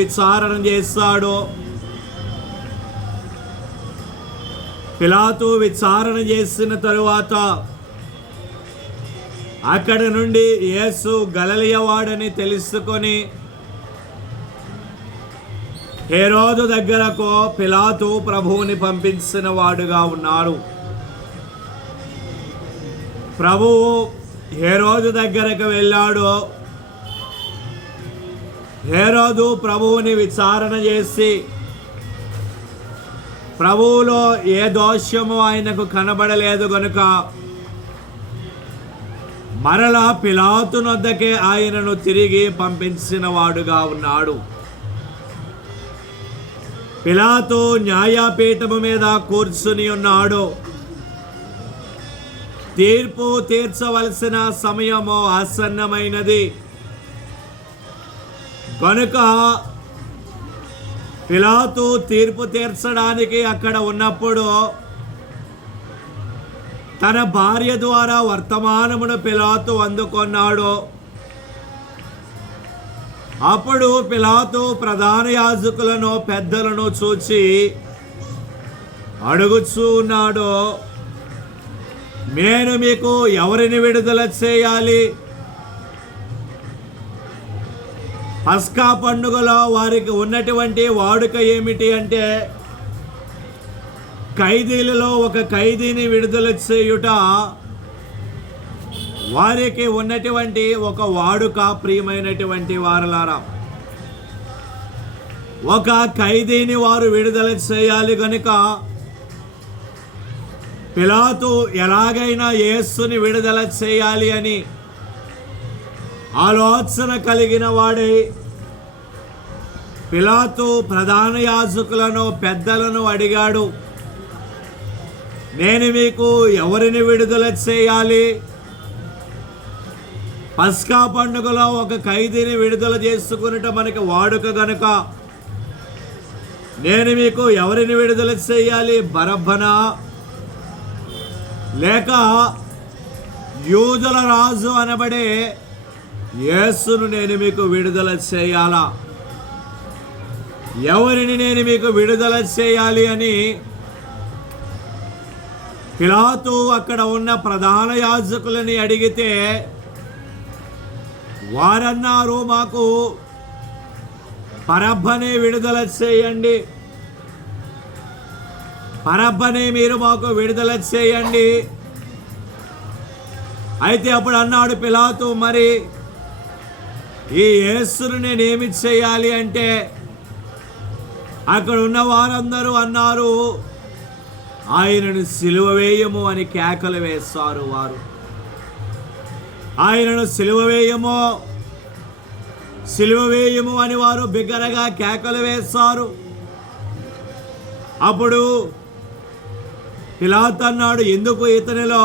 విచారణ చేస్తాడు. పిలాతు విచారణ చేసిన తరువాత అక్కడ నుండి యేసు గలిలయవాడని తెలుసుకొని హేరోదు దగ్గరకు పిలాతు ప్రభువుని పంపించిన వాడుగా ఉన్నాడు. ప్రభువు హేరోదు దగ్గరకు వెళ్ళాడు. హేరోదు ప్రభువుని విచారణ చేసి ప్రభువులో ఏ దోషము ఆయనకు కనబడలేదు గనుక మరలా పిలాతు వద్దకే ఆయనను తిరిగి పంపించిన వాడుగా ఉన్నాడు. పిలాతు న్యాయపీఠము మీద కూర్చుని ఉన్నాడు. తీర్పు తీర్చవలసిన సమయము ఆసన్నమైనది కనుక పిలాతు తీర్పు తీర్చడానికి అక్కడ ఉన్నప్పుడు తన భార్య ద్వారా వర్తమానమును పిలాతు అందుకున్నాడు. అప్పుడు పిలాతు ప్రధాన యాజకులను పెద్దలను చూచి అడుగుచూ ఉన్నాడు, నేను మీకు ఎవరిని విడుదల చేయాలి? పస్కా పండుగలో వారికి ఉన్నటువంటి వాడుక ఏమిటి అంటే ఖైదీలలో ఒక ఖైదీని విడుదల చేయుట వారికి ఉన్నటువంటి ఒక వాడుక. ప్రియమైనటువంటి వారలారా, ఒక ఖైదీని వారు విడుదల చేయాలి కనుక పిలాతు ఎలాగైనా యేసుని విడుదల చేయాలి అని ఆలోచన కలిగిన వాడై పిలాతు ప్రధాన యాజకులను పెద్దలను అడిగాడు, నేను మీకు ఎవరిని విడుదల చేయాలి? పస్కా పండుగలో ఒక ఖైదీని విడుదల చేసుకున్నట మనకి వాడుక గనుక నేను మీకు ఎవరిని విడుదల చేయాలి? బరబ్బనా లేక యూదుల రాజు అనబడే యేసును నేను మీకు విడుదల చేయాలా? ఎవరిని నేను మీకు విడుదల చేయాలి అని పిలాతు అక్కడ ఉన్న ప్రధాన యాజకులని అడిగితే వారన్నారు, మాకు బరబ్బనే విడుదల చేయండి, బరబ్బనే మీరు మాకు విడుదల చేయండి. అయితే అప్పుడు అన్నాడు పిలాతు, మరి ఈ యేసును నేనేమి చేయాలి అంటే అక్కడ ఉన్న వారందరూ అన్నారు, ఆయనను సిలువ వేయము అని కేకలు వేస్తారు. వారు ఆయనను సిలువ వేయము, సిలువ వేయము అని వారు బిగ్గరగా కేకలు వేస్తారు. అప్పుడు పిలాతు అన్నాడు, ఎందుకు ఇతనిలో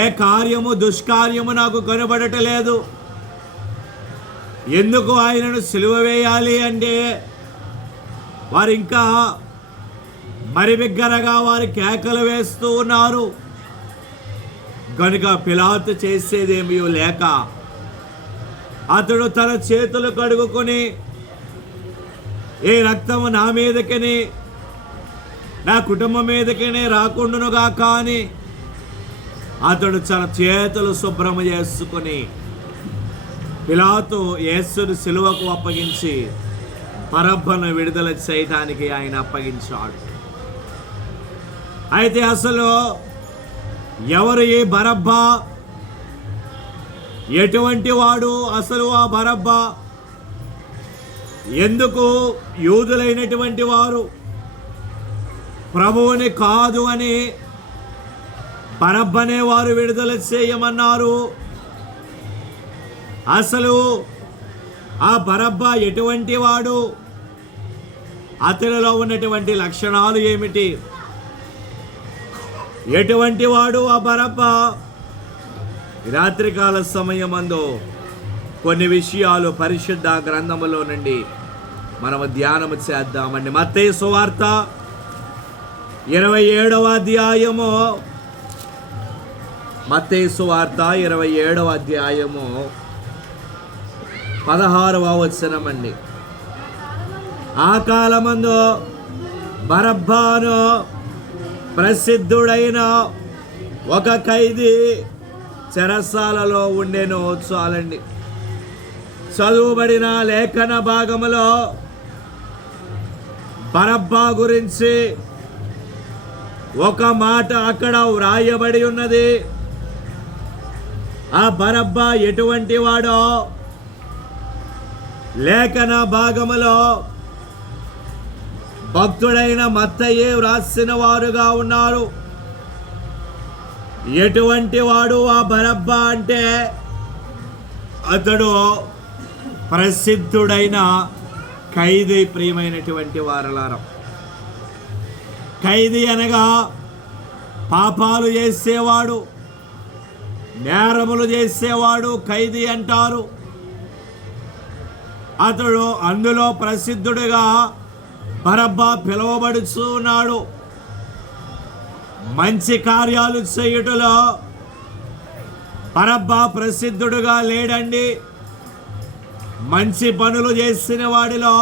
ఏ కార్యము దుష్కార్యము నాకు కనబడటలేదు, ఎందుకు ఆయనను సిలువ వేయాలి అంటే వారు ఇంకా మరి బిగ్గరగా వారి కేకలు వేస్తూ ఉన్నారు. కనుక పిలాతు చేసేదేమీ లేక అతడు తన చేతులు కడుగుకొని, ఏ రక్తము నా మీదకని నా కుటుంబం మీదకనే రాకుండానుగా కానీ అతడు తన చేతులు శుభ్రము చేసుకుని పిలాతు యేసును సిలువకు అప్పగించి బరబ్బను విడుదల చేయడానికి ఆయన అప్పగించాడు. అయితే అసలు ఎవరు ఈ బరబ్బా? ఎటువంటి వాడు అసలు ఆ బరబ్బా? ఎందుకు యూదులైనటువంటి వారు ప్రభువుని కాదు అని బరబ్బనే వారు విడుదల చేయమన్నారు? అసలు ఆ బరబ్బా ఎటువంటి వాడు? అతనిలో ఉన్నటువంటి లక్షణాలు ఏమిటి? ఎటువంటి వాడు ఆ బరబ్బా? రాత్రికాల సమయమందు కొన్ని విషయాలు పరిశుద్ధ గ్రంథములో నుండి మనము ధ్యానము చేద్దామండి. మత్తయి సువార్త 27వ అధ్యాయము, మత్తయి సువార్త 27వ అధ్యాయము 16వ వచనం అండి. ఆ కాలమందు బరబ్బాను ప్రసిద్ధుడైన ఒక ఖైదీ చెరసాలలో ఉండెను. చాలండి. చదువుబడిన లేఖన భాగములో బరబ్బా గురించి ఒక మాట అక్కడ వ్రాయబడి ఉన్నది. ఆ బరబ్బా ఎటువంటి వాడో లేఖన భాగములో భక్తుడైన మత్తయి వ్రాసిన వారుగా ఉన్నారు. ఎటువంటి వాడు ఆ బరబ్బా అంటే అతడు ప్రసిద్ధుడైన ఖైదీ. ప్రియమైనటువంటి వారలారా, ఖైదీ అనగా పాపాలు చేసేవాడు, నేరములు చేసేవాడు ఖైదీ అంటారు. అతడు అందులో ప్రసిద్ధుడిగా బరబ్బా పిలువబడుచు ఉన్నాడు. మంచి కార్యాలు చేయుటలో బరబ్బా ప్రసిద్ధుడుగా లేడండి. మంచి పనులు చేసిన వాడిలో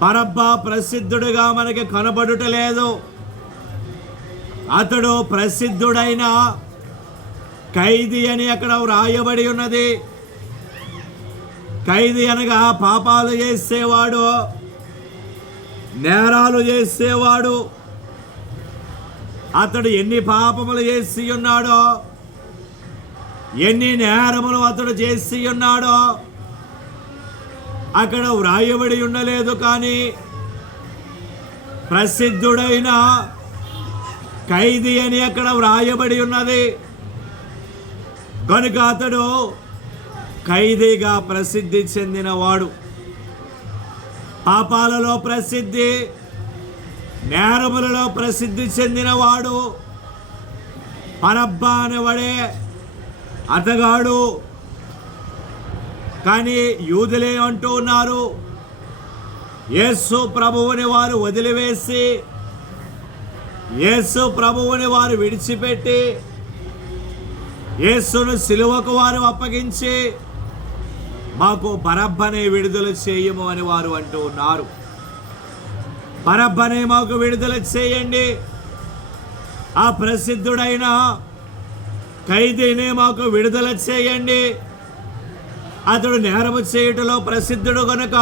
బరబ్బా ప్రసిద్ధుడుగా మనకి కనబడుటలేదు. అతడు ప్రసిద్ధుడైన ఖైదీ అని అక్కడ వ్రాయబడి ఉన్నది. ఖైదీ అనగా పాపాలు చేసేవాడు, నేరాలు చేసేవాడు. అతడు ఎన్ని పాపములు చేసి ఉన్నాడో, ఎన్ని నేరములు అతడు చేసి ఉన్నాడో అక్కడ వ్రాయబడి ఉండలేదు. కానీ ప్రసిద్ధుడైన ఖైదీ అని అక్కడ వ్రాయబడి ఉన్నది. కనుక అతడు ఖైదీగా ప్రసిద్ధి చెందినవాడు. పాపాలలో ప్రసిద్ధి, నేరములలో ప్రసిద్ధి చెందినవాడు బరబ్బా అనేవాడే అతగాడు. కానీ యూదులే అంటూ ఉన్నారు, యేసు ప్రభువుని వారు వదిలివేసి, యేసు ప్రభువుని వారు విడిచిపెట్టి, యేసును సిలువకు వారు అప్పగించి మాకు బరబ్బనే విడుదల చేయము అని వారు అంటూ ఉన్నారు. బరబ్బనే మాకు విడుదల చేయండి, ఆ ప్రసిద్ధుడైన ఖైదీని మాకు విడుదల చేయండి. అతడు నేరము చేయుటలో ప్రసిద్ధుడు గనుక,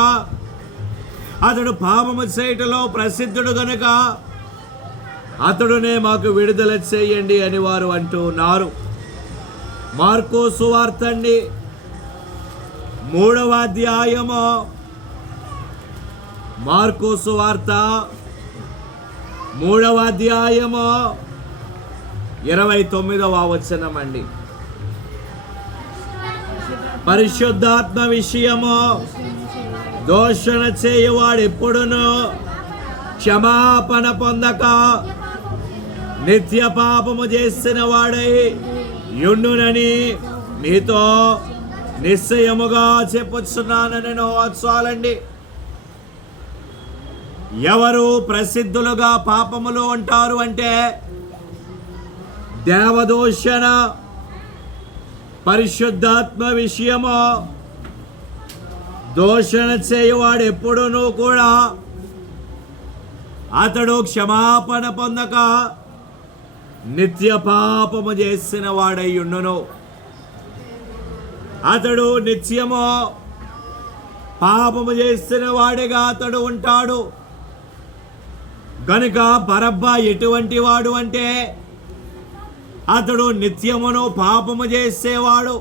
అతడు పాపము చేయుటలో ప్రసిద్ధుడు గనుక అతడునే మాకు విడుదల చేయండి అని వారు అంటూ ఉన్నారు. మార్కు సువార్త అండి 3వ అధ్యాయము, మార్కు సువార్త 3వ అధ్యాయము 29వ వచనం అండి. పరిశుద్ధాత్మ విషయము దోషణ చేయవాడు ఎప్పుడును క్షమాపణ పొందక నిత్య పాపము చేసిన వాడై యుండునని మీతో నిశ్చయముగా చెప్పుచున్నాను నేను. చాలండి. ఎవరు ప్రసిద్ధులుగా పాపములు అంటారు అంటే దేవదూషణ, పరిశుద్ధాత్మ విషయము దోషణ చేయవాడు ఎప్పుడునూ కూడా అతడు క్షమాపణ పొందక నిత్య పాపము చేసిన వాడై ఉండును. అతడు నిత్యము పాపము చేసిన వాడిగా అతడు ఉంటాడు. కనుక బరబ్బా ఎటువంటి వాడు అంటే అతడు నిత్యమును పాపము చేసేవాడు,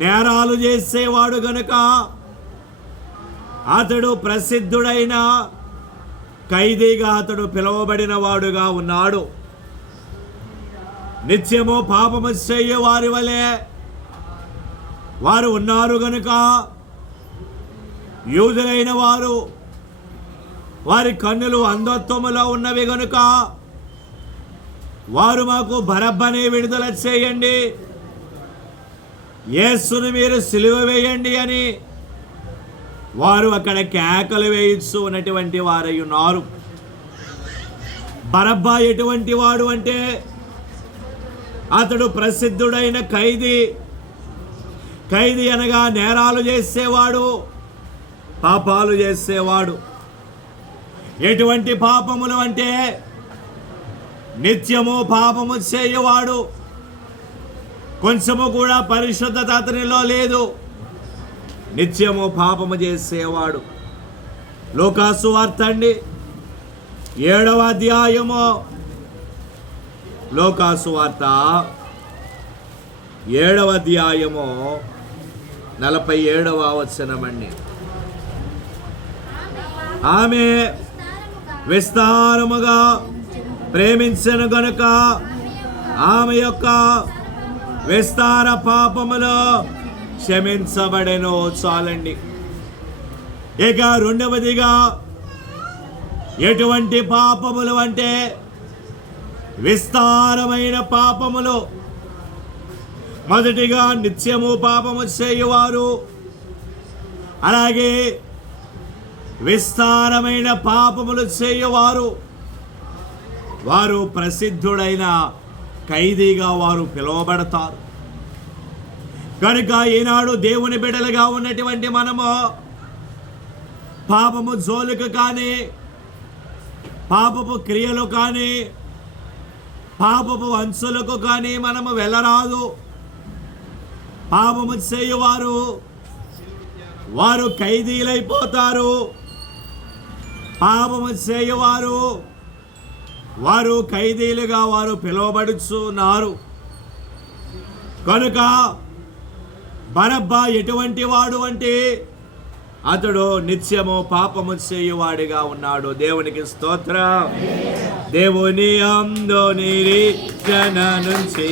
నేరాలు చేసేవాడు. గనుక అతడు ప్రసిద్ధుడైన ఖైదీగా అతడు పిలువబడిన వాడుగా ఉన్నాడు. నిత్యము పాపము చేయు వారి వలె వారు ఉన్నారు. గనుక యూదులైన వారు వారి కన్నులు అంధత్వములో ఉన్నవి గనుక వారు మాకు బరబ్బనే విడుదల చేయండి, యేసును మీరు సిలువ వేయండి అని వారు అక్కడ కేకలు వేయిస్తూ ఉన్నటువంటి వారై ఉన్నారు. బరబ్బా ఎటువంటి వాడు అంటే అతడు ప్రసిద్ధుడైన ఖైదీ. ఖైదీ అనగా నేరాలు చేసేవాడు, పాపాలు చేసేవాడు. ఎటువంటి పాపములు అంటే నిత్యము పాపము చేయవాడు, కొంచెము కూడా పరిశుద్ధత అతనిలో లేదు, నిత్యము పాపము చేసేవాడు. లూకాసు వార్త అండి 7వ అధ్యాయము, లూకాసు వార్త 7వ అధ్యాయము 47వ వచనమండి. ఆమె విస్తారముగా ప్రేమించెను గనుక ఆమె యొక్క విస్తార పాపములు క్షమించబడెను. చాలండి. ఇక రెండవదిగా ఎటువంటి పాపములు అంటే విస్తారమైన పాపములు. మొదటిగా నిత్యము పాపము చేయువారు, అలాగే విస్తారమైన పాపములు చేయువారు. వారు ప్రసిద్ధుడైన ఖైదీగా వారు పిలువబడతారు. కనుక ఈనాడు దేవుని బిడ్డలుగా ఉన్నటువంటి మనము పాపము జోలికి కానీ, పాపపు క్రియలు కానీ, పాపపు అంచులకు కానీ మనము వెళ్ళరాదు. పాపము చేయువారు వారు ఖైదీలైపోతారు. పాపము చేయువారు వారు ఖైదీలుగా వారు పిలువబడుచున్నారు. కనుక బరబ్బా ఎటువంటి వాడు అంటే అతడు నిత్యము పాపము చేయువాడిగా ఉన్నాడు. దేవునికి స్తోత్రం. దేవుని అందు నిరీక్షణ నుంచి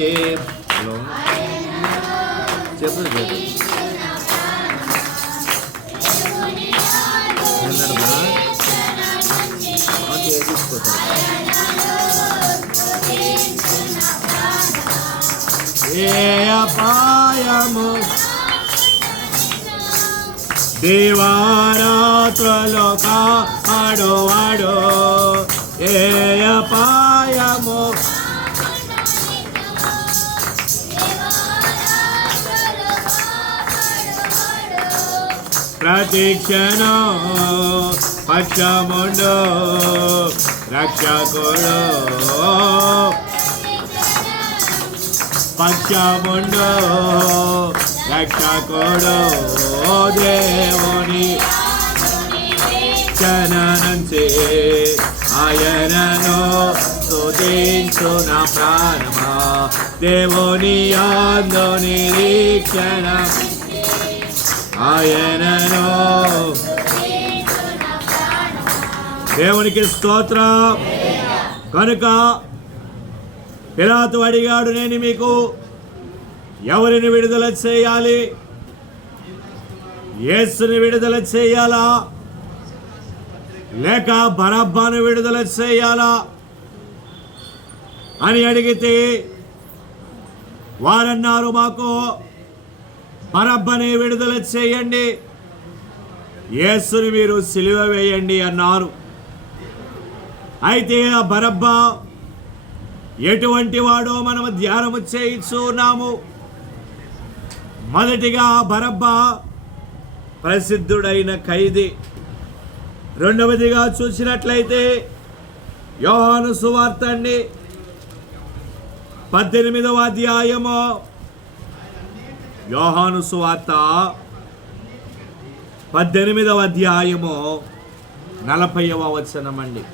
చెప్పు ఏ అపాయము దేవారాత్రులు కాపాడువాడు, ఏ అపాయము ప్రతిక్షణం పక్షముండు రక్షకుడు, పక్షముండు రక్షకుడు. దేవుని నుంచి ఆయనను స్తుతించు నా ప్రాణమా, దేవుని యందు నిరీక్షణ ఆయనను. దేవునికి స్తోత్రం. కనుక పిలాతు అడిగాడు, నేను మీకు ఎవరిని విడుదల చేయాలి? యేసుని విడుదల చేయాలా లేక బరబ్బాను విడుదల చేయాలా అని అడిగితే వారన్నారు, మాకు బరబ్బని విడుదల చేయండి, యేసుని మీరు సిలువ వేయండి అన్నారు. అయితే ఆ బరబ్బా ఎటువంటి వాడో మనము ధ్యానము చేయిస్తున్నాము. మొదటిగా బరబ్బా ప్రసిద్ధుడైన ఖైదీ. రెండవదిగా చూసినట్లయితే యోహాను సువార్త అండి 18వ అధ్యాయము, యోహాను సువార్త 18వ అధ్యాయము 40వ వచనం అండి.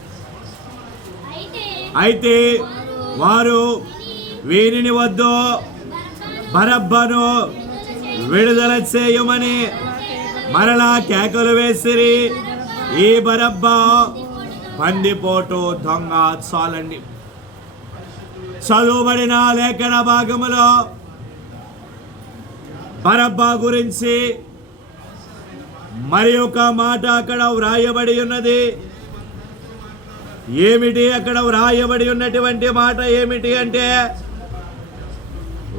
అయితే వారు వీరిని వద్దు బరబ్బను విడుదల చేయమని మరలా కేకలు వేసిరి. ఈ బరబ్బా బందిపోటు దొంగ. చాలండి. చదువుబడిన లేఖన భాగములో బరబ్బా గురించి మరి ఒక మాట అక్కడ వ్రాయబడి ఉన్నది. ఏమిటి అక్కడ వ్రాయబడి ఉన్నటువంటి మాట ఏమిటి అంటే,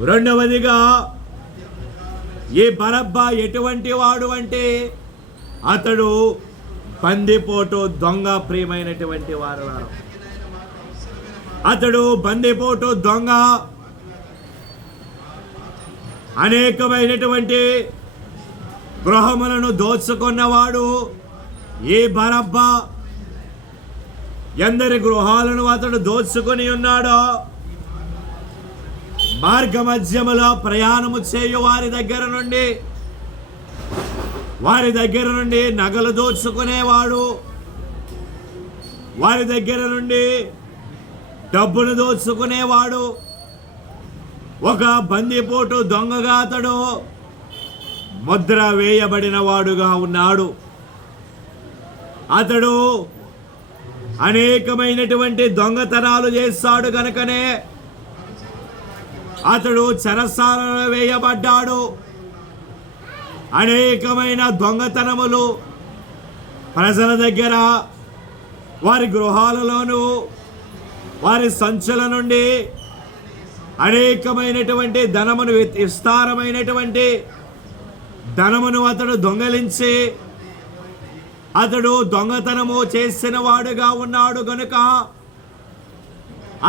రెండవదిగా ఈ బరబ్బా ఎటువంటి వాడు అంటే అతడు బందిపోటు దొంగ. ప్రియమైనటువంటి వారు, అతడు బందిపోటు దొంగ. అనేకమైనటువంటి గృహములను దోచుకున్నవాడు ఈ బరబ్బా. ఎందరి గృహాలను అతడు దోచుకొని ఉన్నాడో, మార్గ మధ్యములో ప్రయాణము చేయు వారి దగ్గర నుండి నగలు దోచుకునేవాడు, వారి దగ్గర నుండి డబ్బును దోచుకునేవాడు, ఒక బందిపోటు దొంగగా అతడు ముద్ర వేయబడిన వాడుగా ఉన్నాడు. అతడు అనేకమైనటువంటి దొంగతనాలు చేస్తాడు కనుకనే అతడు చెరసాలలో వేయబడ్డాడు. అనేకమైన దొంగతనములు ప్రజల దగ్గర, వారి గృహాలలోనూ, వారి సంచుల నుండి అనేకమైనటువంటి ధనమును, విస్తారమైనటువంటి ధనమును అతడు దొంగలించి అతడు దొంగతనము చేసిన వాడుగా ఉన్నాడు గనుక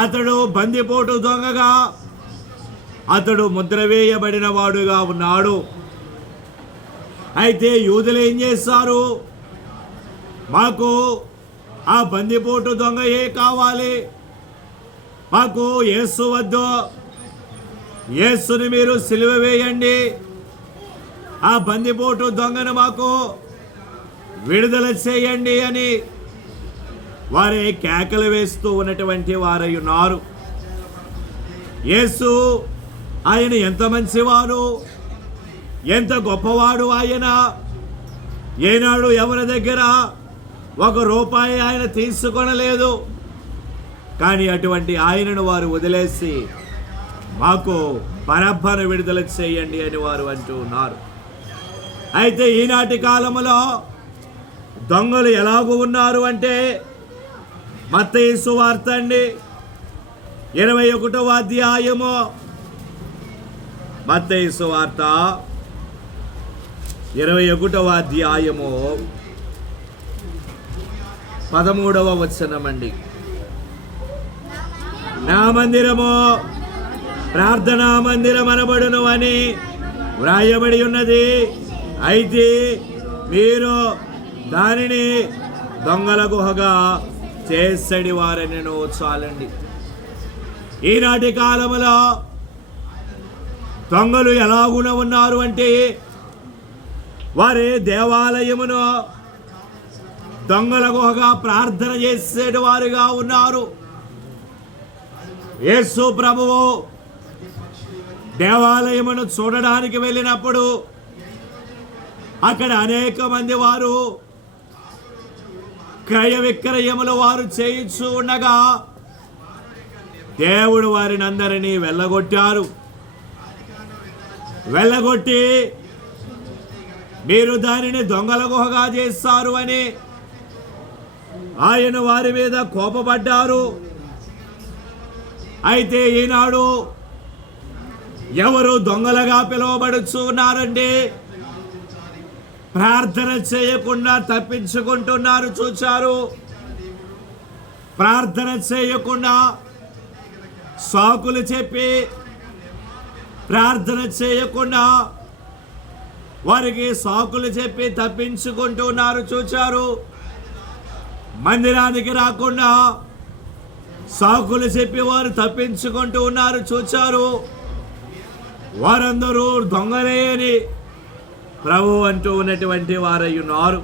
అతడు బందిపోటు దొంగగా అతడు ముద్ర వేయబడిన వాడుగా ఉన్నాడు. అయితే యూదులు ఏం చేస్తారు? మాకు ఆ బందిపోటు దొంగయే కావాలి, మాకు యేసు వద్దు, యేసుని మీరు సిలువ వేయండి, ఆ బందిపోటు దొంగను మాకు విడుదల చేయండి అని వారే కేకలు వేస్తూ ఉన్నటువంటి వారై ఉన్నారు. యేసు ఆయన ఎంత మంచివాడు, ఎంత గొప్పవాడు. ఆయన ఏనాడు ఎవరి దగ్గర ₹1 ఆయన తీసుకొనలేదు. కానీ అటువంటి ఆయనను వారు వదిలేసి మాకు బరబ్బను విడుదల చేయండి అని వారు అంటూ ఉన్నారు. అయితే ఈనాటి కాలంలో దొంగలు ఎలాగూ ఉన్నారు అంటే, మత్తయి సువార్త అండి 21వ అధ్యాయము, మత్తయి సువార్త 21వ అధ్యాయము 13వ వచనమండి. నా మందిరము ప్రార్థనా మందిరం అనబడును అని వ్రాయబడి ఉన్నది, అయితే మీరు దానిని దొంగల గుహగా చేసడి వారని చాలండి. ఈనాటి కాలంలో దొంగలు ఎలాగున ఉన్నారు అంటే, వారి దేవాలయమును దొంగల గుహగా ప్రార్థన చేసేటి వారుగా ఉన్నారు. యేసు ప్రభువు దేవాలయమును చూడడానికి వెళ్ళినప్పుడు అక్కడ అనేక మంది వారు క్రయ విక్రయములు వారు చేయించు ఉండగా దేవుడు వారిని అందరినీ వెళ్ళగొట్టి మీరు దానిని దొంగల గుహగా చేస్తారు అని ఆయన వారి మీద కోపపడ్డారు. అయితే ఈనాడు ఎవరు దొంగలుగా పిలువబడుచు ఉన్నారండి? ప్రార్థన చేయకుండా తప్పించుకుంటున్నారు. చూచారు, ప్రార్థన చేయకుండా సాకులు చెప్పి, ప్రార్థన చేయకుండా వారికి సాకులు చెప్పి తప్పించుకుంటున్నారు. చూచారు, మందిరానికి రాకుండా సాకులు చెప్పి వారు తప్పించుకుంటూ ఉన్నారు. చూచారు, వారందరూ దొంగలే అని ప్రభు అంటూ ఉన్నటువంటి వారై ఉన్నారు.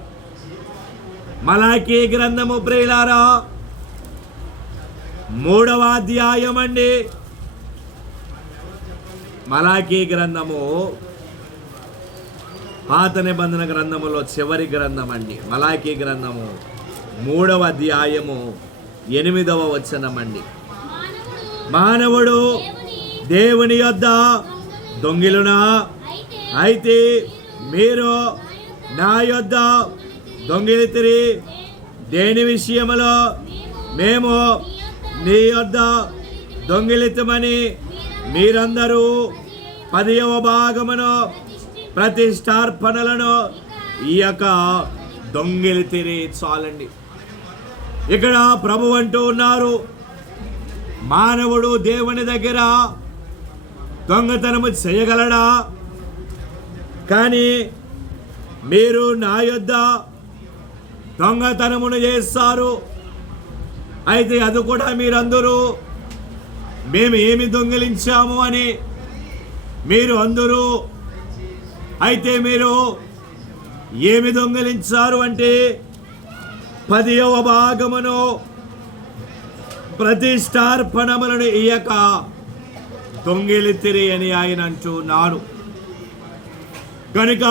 మలాకీ గ్రంథము ప్రియులారా 3వ అధ్యాయం అండి. మలాకీ గ్రంథము పాత నిబంధన గ్రంథములో చివరి గ్రంథం అండి. మలాకీ గ్రంథము 3వ అధ్యాయము 8వ వచనం అండి. మానవుడు దేవుని యొద్ద దొంగిలునా? అయితే మీరు నా యొద్ద దొంగిలితిరి. దేని విషయములో? మేము నీ యొద్ద దొంగిలితమని మీరందరూ 10వ భాగమును ప్రతిష్టార్పణలను ఇయక దొంగిలితిరి. చాలండి. ఇక్కడ ప్రభు అంటూ ఉన్నారు, మానవుడు దేవుని దగ్గర దొంగతనము చేయగలడా? కానీ మీరు నా యొద్ద దొంగతనమును చేస్తారు. అయితే అది కూడా మీరందరూ మేము ఏమి దొంగిలించాము అని మీరు అందరూ, అయితే మీరు ఏమి దొంగిలించారు అంటే 10వ భాగమును ప్రతిష్టార్పణములను ఇయ్యక దొంగిలితిరి అని ఆయన అంటున్నారు. కనుక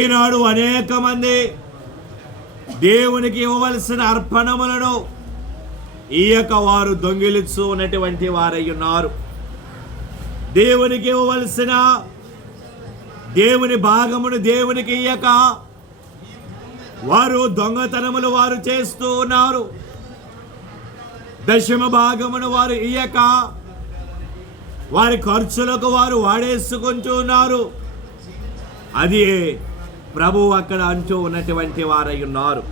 ఈనాడు అనేక మంది దేవునికి ఇవ్వవలసిన అర్పణములను ఇయ్యక వారు దొంగిలిస్తూ ఉన్నటువంటి వారై ఉన్నారు. దేవునికి ఇవ్వవలసిన దేవుని భాగమును దేవునికి ఇయ్యక వారు దొంగతనములు వారు చేస్తూ ఉన్నారు. దశమ భాగమును వారు ఇయ్యక వారి ఖర్చులకు వారు వాడేసుకుంటూ ఉన్నారు. అది ప్రభు అక్కడ అంటూ ఉన్నటువంటి వారై ఉన్నారు.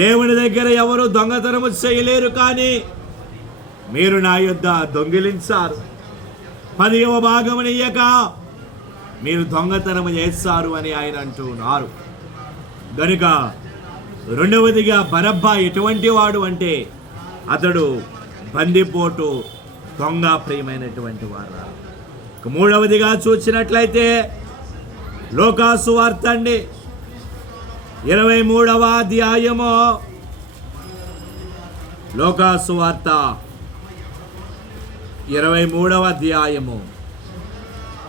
దేవుని దగ్గర ఎవరు దొంగతనము చేయలేరు, కానీ మీరు నా యొద్ద దొంగిలించారు. 10వ భాగమును ఇయ్యక మీరు దొంగతనము చేస్తారు అని ఆయన అంటున్నారు. గనుక రెండవదిగా బరబ్బా ఎటువంటి వాడు అంటే అతడు బందిపోటు దొంగ ప్రియమైనటువంటి వారు. మూడవదిగా చూసినట్లయితే లోకాసు వార్త అండి 23వ అధ్యాయము, లోకాసు వార్త 23వ అధ్యాయము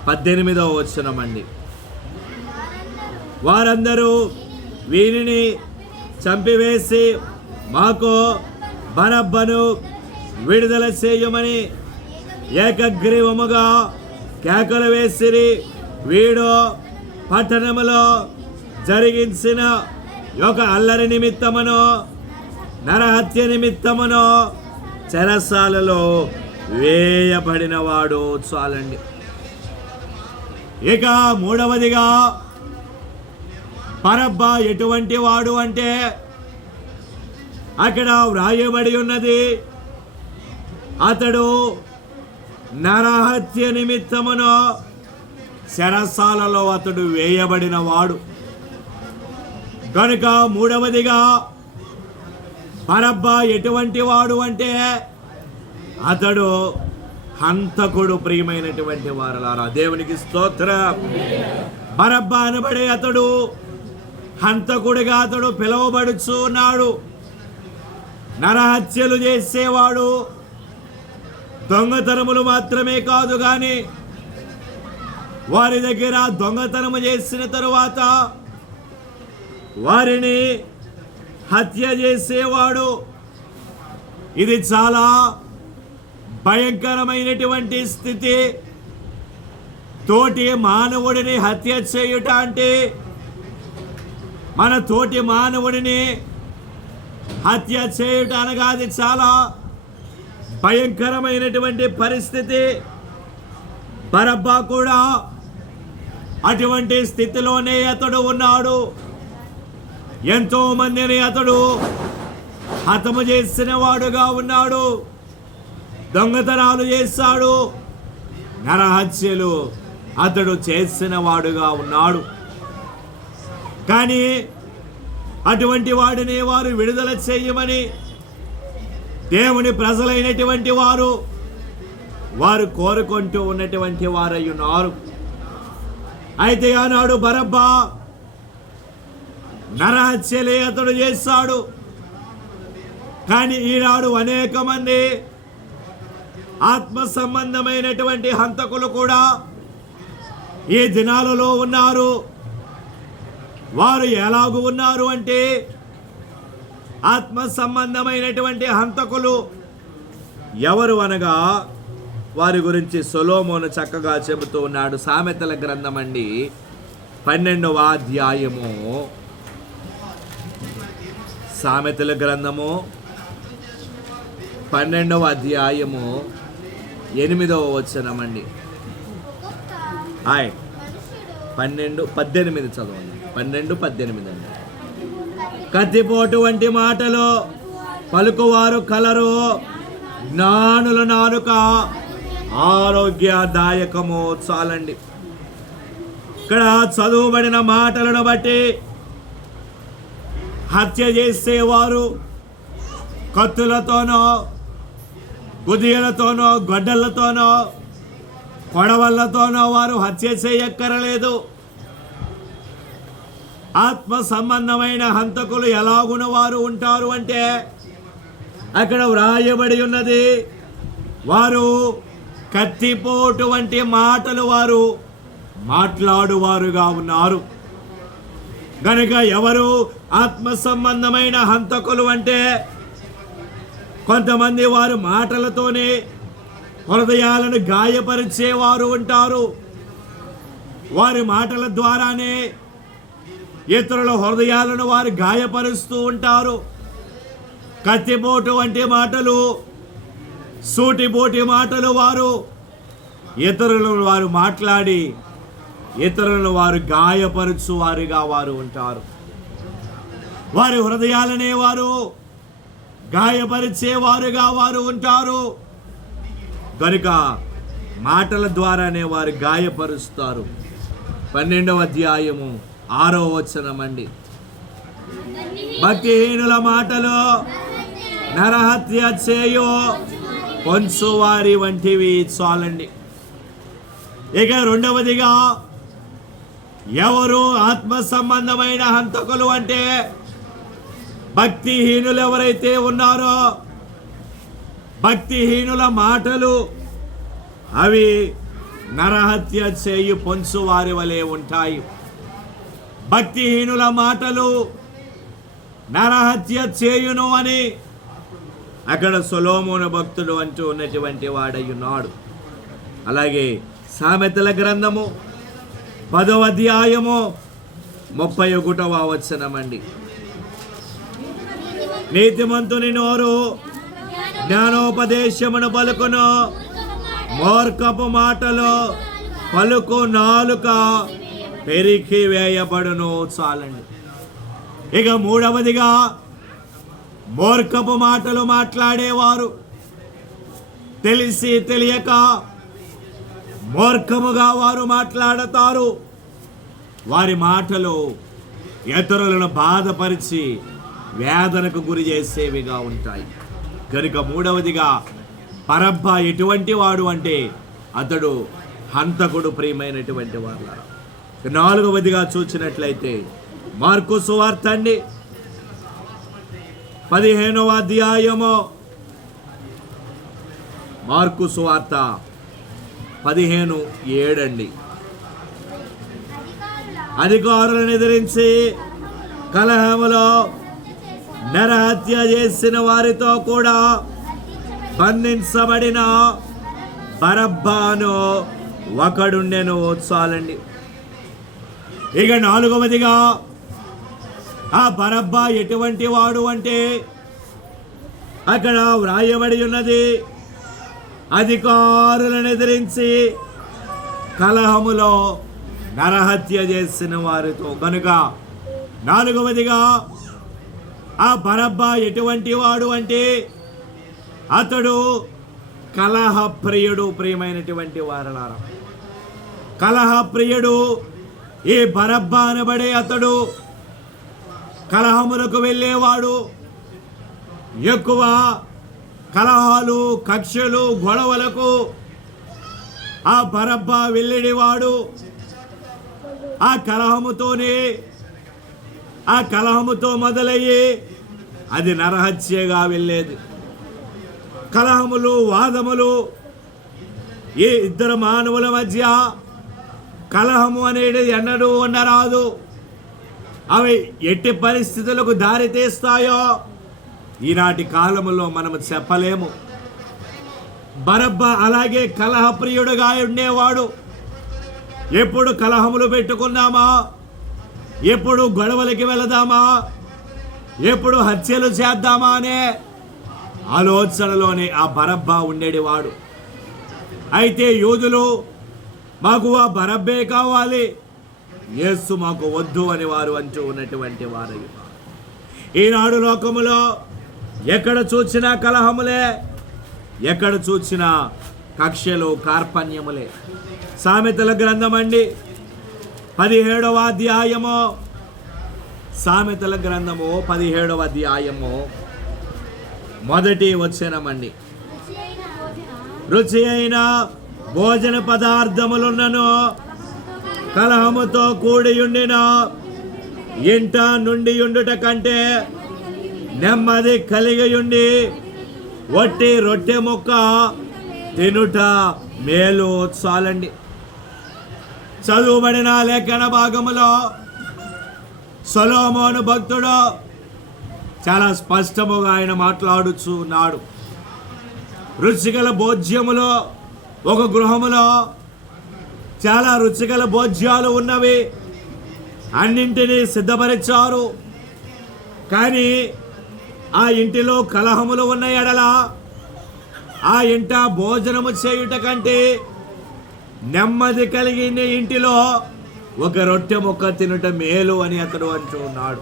18వ వచనమండి. వారందరూ వీరిని చంపివేసి మాకు బరబ్బను విడుదల చేయమని ఏకగ్రీవముగా కేకలు వేసిరి. వీడు పట్టణములో జరిగించిన ఒక అల్లరి నిమిత్తమును నరహత్య నిమిత్తమును చెరసాలలో వేయబడిన వాడు. చాలండి. ఇక మూడవదిగా బరబ్బా ఎటువంటి వాడు అంటే అక్కడ వ్రాయబడి ఉన్నది, అతడు నరహత్య నిమిత్తమును చెరసాలలో అతడు వేయబడిన వాడు. కనుక మూడవదిగా బరబ్బా ఎటువంటి వాడు అంటే అతడు హంతకుడు. ప్రియమైనటువంటి వారలారా, దేవునికి స్తోత్రం. బరబ్బా అనబడే అతడు హంతకుడిగా అతడు పిలువబడుచు ఉన్నాడు. నరహత్యలు చేసేవాడు. దొంగతనములు మాత్రమే కాదు కానీ వారి దగ్గర దొంగతనము చేసిన తరువాత వారిని హత్య చేసేవాడు. ఇది చాలా భయంకరమైనటువంటి స్థితి. తోటి మానవుడిని హత్య చేయుట అంటే, మన తోటి మానవుడిని హత్య చేయుట అనగా అది చాలా భయంకరమైనటువంటి పరిస్థితి. బరబ్బా కూడా అటువంటి స్థితిలోనే అతడు ఉన్నాడు. ఎంతో మందిని అతడు హతము చేసిన వాడుగా ఉన్నాడు. దొంగతనాలు చేశాడు. నరహత్యలు అతడు చేసిన వాడుగా ఉన్నాడు. కానీ అటువంటి వాడిని వారు విడుదల చేయమని దేవుని ప్రజలైనటువంటి వారు కోరుకుంటూ ఉన్నటువంటి వారై ఉన్నారు. అయితే ఆనాడు బరబ్బా నరహత్యలే అతడు చేశాడు. కానీ ఈనాడు అనేక మంది ఆత్మ సంబంధమైనటువంటి హంతకులు కూడా ఈ దినాలలో ఉన్నారు. వారు ఎలాగూ ఉన్నారు అంటే ఆత్మ సంబంధమైనటువంటి హంతకులు ఎవరు అనగా వారి గురించి సొలొమోను చక్కగా చెబుతూ ఉన్నాడు. సామెతల గ్రంథం అండి 12వ అధ్యాయము, సామెతల గ్రంథము 12వ అధ్యాయము 8వ వచనం అండి. 12:18 చదవండి. 12:18 అండి. కత్తిపోటు వంటి మాటలు పలుకువారు కలరు, జ్ఞానుల నాలుక ఆరోగ్యదాయకము. చాలండి. ఇక్కడ చదువుబడిన మాటలను బట్టి హత్య చేసేవారు కత్తులతోనో, గుదియలతోనో, గొడ్డలతోనో, కొడవళ్లతోనో వారు హత్య చేయక్కరలేదు. ఆత్మ సంబంధమైన హంతకులు ఎలాగున వారు ఉంటారు అంటే అక్కడ వ్రాయబడి ఉన్నది, వారు కత్తిపోటు వంటి మాటలు వారు మాట్లాడువారుగా ఉన్నారు. గనుక ఎవరు ఆత్మ సంబంధమైన హంతకులు అంటే కొంతమంది వారు మాటలతోనే హృదయాలను గాయపరిచేవారు ఉంటారు. వారి మాటల ద్వారానే ఇతరుల హృదయాలను వారు గాయపరుస్తూ ఉంటారు. కత్తిపోటు వంటి మాటలు, సూటిపోటి మాటలు వారు ఇతరులను వారు మాట్లాడి ఇతరులను వారు గాయపరుచు వారుగా వారు ఉంటారు. వారి హృదయాలనే వారు గాయపరిచేవారుగా వారు ఉంటారు. కనుక మాటల ద్వారానే వారు గాయపరుస్తారు. 12వ అధ్యాయము 6వ వచనం అండి. భక్తిహీనుల మాటలు నరహత్య చేయు పొంచువారి వంటివి. చాలండి. ఇక రెండవదిగా ఎవరు ఆత్మ సంబంధమైన హంతకులు అంటే భక్తిహీనులు ఎవరైతే ఉన్నారో భక్తిహీనుల మాటలు అవి నరహత్య చేయు పొంచువారి వలె ఉంటాయి. భక్తిహీనుల మాటలు నరహత్య చేయును అని అక్కడ సొలొమోను భక్తుడు అంటూ ఉన్నటువంటి వాడయ్యున్నాడు. అలాగే సామెతల గ్రంథము 10వ అధ్యాయము 31వ వచనం అండి. నీతిమంతుని నోరు జ్ఞానోపదేశమును పలుకును, మూర్ఖపు మాటలు పలుకు నాలుక పెరికి వేయబడును. చాలండి. ఇక మూడవదిగా మూర్ఖపు మాటలు మాట్లాడేవారు తెలిసి తెలియక మూర్ఖముగా వారు మాట్లాడతారు. వారి మాటలు ఇతరులను బాధపరిచి వేదనకు గురి చేసేవిగా ఉంటాయి. కనుక మూడవదిగా బరబ్బా ఎటువంటి వాడు అంటే అతడు హంతకుడు, ప్రియమైనటువంటి వాళ్ళ. నాలుగవదిగా చూసినట్లయితే మార్కు సువార్త అండి 15వ అధ్యాయము, మార్కు సువార్త 15:7 అండి. అధికారులను ఎదిరించి కలహములో నరహత్య చేసిన వారితో కూడా బంధించబడిన బరబ్బాను ఒకడుండెను. చాలండి. ఇక నాలుగవదిగా ఆ బరబ్బా ఎటువంటి వాడు అంటే అక్కడ వ్రాయబడి ఉన్నది, అధికారులను ఎదిరించి కలహములో నరహత్య చేసిన వారితో. కనుక నాలుగవదిగా ఆ బరబ్బా ఎటువంటి వాడు అంటే అతడు కలహప్రియుడు, ప్రియమైనటువంటి వారలారా. కలహప్రియుడు ఈ బరబ్బా అనబడే అతడు కలహములకు వెళ్ళేవాడు. ఎక్కువ కలహాలు, కక్షలు, గొడవలకు ఆ బరబ్బా వెళ్ళేవాడు. ఆ కలహముతో మొదలయ్యి అది నరహత్యగా వెళ్ళేది. కలహములు, వాదములు, ఈ ఇద్దరు మానవుల మధ్య కలహము అనేది ఎన్నడూ ఉండరాదు. అవి ఎట్టి పరిస్థితులకు దారి తీస్తాయో ఈనాటి కాలములో మనము చెప్పలేము. బరబ్బా అలాగే కలహప్రియుడుగా ఉండేవాడు. ఎప్పుడు కలహములు పెట్టుకున్నామా, ఎప్పుడు గొడవలకి వెళదామా, ఎప్పుడు హత్యలు చేద్దామా అనే ఆలోచనలోనే ఆ బరబ్బా ఉండేవాడు. అయితే యూదులు మాకు ఆ బరబ్బే కావాలి, యేసు మాకు వద్దు అని వారు అంటూ ఉన్నటువంటి వారు. ఈనాడు లోకములో ఎక్కడ చూసినా కలహములే, ఎక్కడ చూసినా కక్షలు కార్పణ్యములే. సామెతల గ్రంథం అండి 17వ అధ్యాయము, సామెతల గ్రంథము 17వ అధ్యాయము మొదటి వచనమండి. రుచి అయిన భోజన పదార్థములున్నను కలహముతో కూడి ఉండిన ఇంట నుండి ఉండుట కంటే నెమ్మది కలిగి ఉండి వట్టి రొట్టె ముక్క తినుట మేలు చాలండి. చదువుబడిన లేఖన భాగములో సొలొమోను భక్తుడు చాలా స్పష్టముగా ఆయన మాట్లాడుచూ ఉన్నాడు. రుచిగల భోజ్యములో ఒక గృహములో చాలా రుచిగల భోజ్యాలు ఉన్నవి, అన్నింటినీ సిద్ధపరిచారు. కానీ ఆ ఇంటిలో కలహములు ఉన్న ఎడల ఆ ఇంట భోజనము చేయుట కంటే నెమ్మది కలిగిన ఇంటిలో ఒక రొట్టె ముక్క తినుట మేలు అని అతడు అంటూ ఉన్నాడు.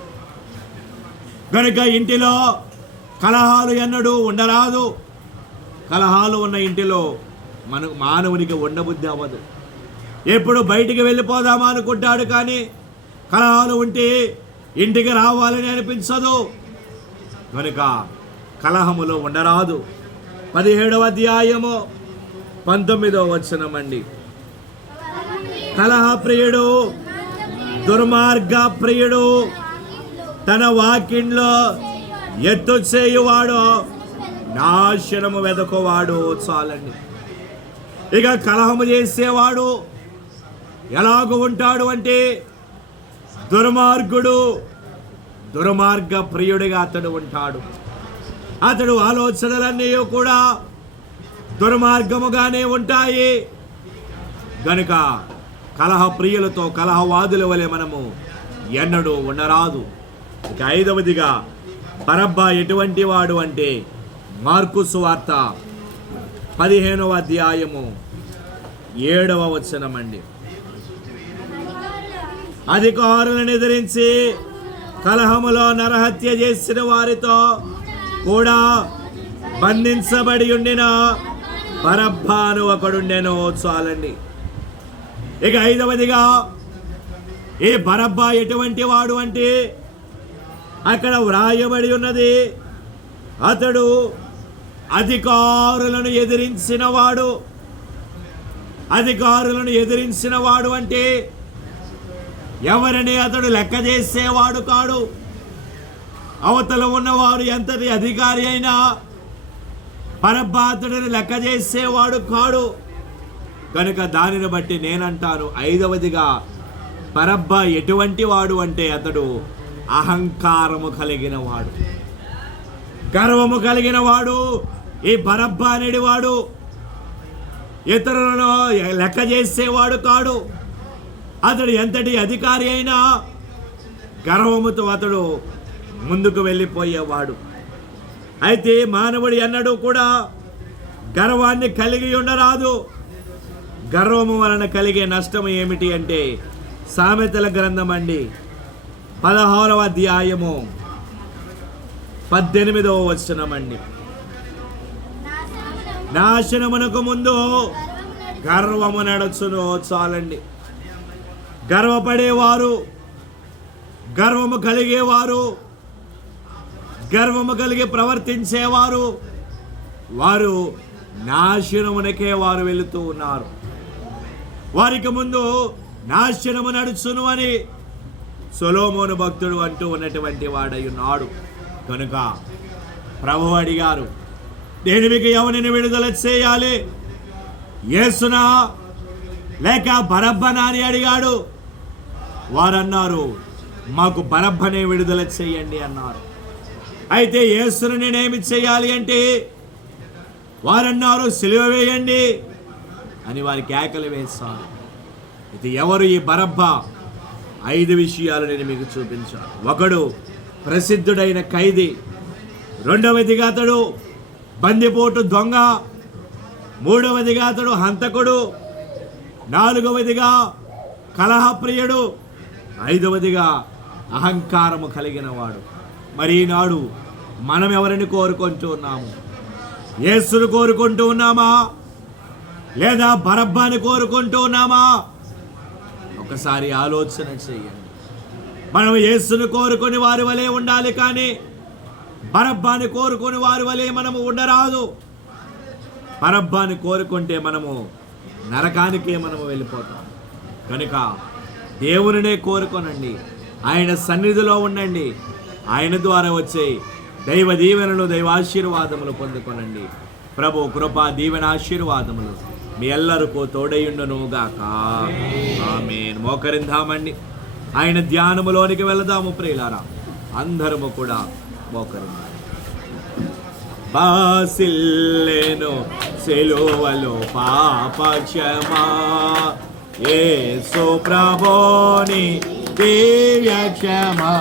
కనుక ఇంటిలో కలహాలు ఎన్నడూ ఉండరాదు. కలహాలు ఉన్న ఇంటిలో మానవునికి ఉండబుద్ధి అవ్వదు. ఎప్పుడు బయటికి వెళ్ళిపోదామా అనుకుంటాడు, కానీ కలహాలు ఉంటే ఇంటికి రావాలని అనిపించదు. కనుక కలహములో ఉండరాదు. 17వ అధ్యాయము 19వ వచనమండి. కలహ ప్రియుడు దుర్మార్గ ప్రియుడు తన వాకిండ్లో ఎత్తు చేయువాడు నాశనము వెదకువాడు చాలండి. ఇక కలహము చేసేవాడు ఎలాగూ ఉంటాడు అంటే దుర్మార్గ ప్రియుడిగా అతడు ఉంటాడు. అతడు ఆలోచనలన్నీ కూడా దుర్మార్గముగానే ఉంటాయి. గనుక కలహ ప్రియులతో కలహవాదుల వలె మనము ఎన్నడూ ఉండరాదు. ఇక 5వదిగా బరబ్బా ఎటువంటి వాడు అంటే మార్కు సువార్త 15వ అధ్యాయము 7వ వచనమండి. అధికారులను ఎదిరించి కలహములో నరహత్య చేసిన వారితో కూడా బంధించబడి ఉండిన బరబ్బాను ఒకడుండెను చాలండి. ఇక 5వదిగా ఈ బరబ్బా ఎటువంటి వాడు అంటే అక్కడ వ్రాయబడి ఉన్నది, అతడు అధికారులను ఎదిరించిన వాడు. అధికారులను ఎదిరించిన వాడు అంటే ఎవరిని అతడు లెక్క చేసేవాడు కాడు. అవతల ఉన్నవారు ఎంతటి అధికారి అయినా బరబ్బా అతడిని లెక్క చేసేవాడు కాడు. కనుక దానిని బట్టి నేనంటాను, 5వదిగా బరబ్బా ఎటువంటి వాడు అంటే అతడు అహంకారము కలిగిన వాడు, గర్వము కలిగిన వాడు. ఈ బరబ్బా అనేది వాడు ఇతరులను లెక్క చేసేవాడు కాడు. అతడు ఎంతటి అధికారి అయినా గర్వముతో అతడు ముందుకు వెళ్ళిపోయేవాడు. అయితే మానవుడు ఎన్నడూ కూడా గర్వాన్ని కలిగి ఉండరాదు. గర్వము వలన కలిగే నష్టం ఏమిటి అంటే సామెతల గ్రంథం అండి 16వ అధ్యాయము 18వ వచనమండి. నాశనమునకు ముందు గర్వము నడుచును చాలండి. గర్వపడేవారు, గర్వము కలిగేవారు, గర్వము కలిగి ప్రవర్తించేవారు వారు నాశనమునకే వారు వెళుతూ ఉన్నారు. వారికి ముందు నాశనము నడుచును అని సొలొమోను భక్తుడు అంటూ ఉన్నటువంటి వాడై ఉన్నాడు. కనుక ప్రభువు అడిగారు, నేను మీకు ఎవరిని విడుదల చేయాలి, యేసునా లేక బరబ్బనా అని అడిగాడు. వారన్నారు, మాకు బరబ్బనే విడుదల చేయండి అన్నారు. అయితే యేసును నేనేమి చేయాలి అంటే వారన్నారు, సిలువ వేయండి అని వారి కేకలు వేశారు. ఇది ఎవరు ఈ బరబ్బా? 5 విషయాలు నేను మీకు చూపించాను. ఒకడు ప్రసిద్ధుడైన ఖైదీ, 2వదిగా అతడు బందిపోటు దొంగ, 3వదిగా అతడు హంతకుడు, 4వదిగా కలహప్రియుడు, 5వదిగా అహంకారము కలిగిన వాడు. మరి ఈనాడు మనం ఎవరిని కోరుకుంటూ ఉన్నాము? యేసును కోరుకుంటూ ఉన్నామా లేదా బరబ్బాని కోరుకుంటూ ఉన్నామా? ఒకసారి ఆలోచన చేయండి. మనం యేసును కోరుకుని వారి వలె ఉండాలి, కానీ బరబ్బాని కోరుకుని వారి వలె మనము ఉండరాదు. బరబ్బాని కోరుకుంటే మనము నరకానికే మనము వెళ్ళిపోతాం. కనుక దేవునినే కోరుకోనండి, ఆయన సన్నిధిలో ఉండండి, ఆయన ద్వారా వచ్చే దైవ దీవెనలు, దైవాశీర్వాదములు పొందుకొనండి. ప్రభు కృపా దీవెన ఆశీర్వాదములు మీ ఎల్లరికూ తోడయుండును గాక. ఆమేన్. మోకరిందామండి, ఆయన ధ్యానములోనికి వెళదాము ప్రియులారా. అందరము కూడా మోకరిందాం. బాసిల్లెను సిలువలో పాపక్షమా, యేసు ప్రభుని దివ్య క్షమా.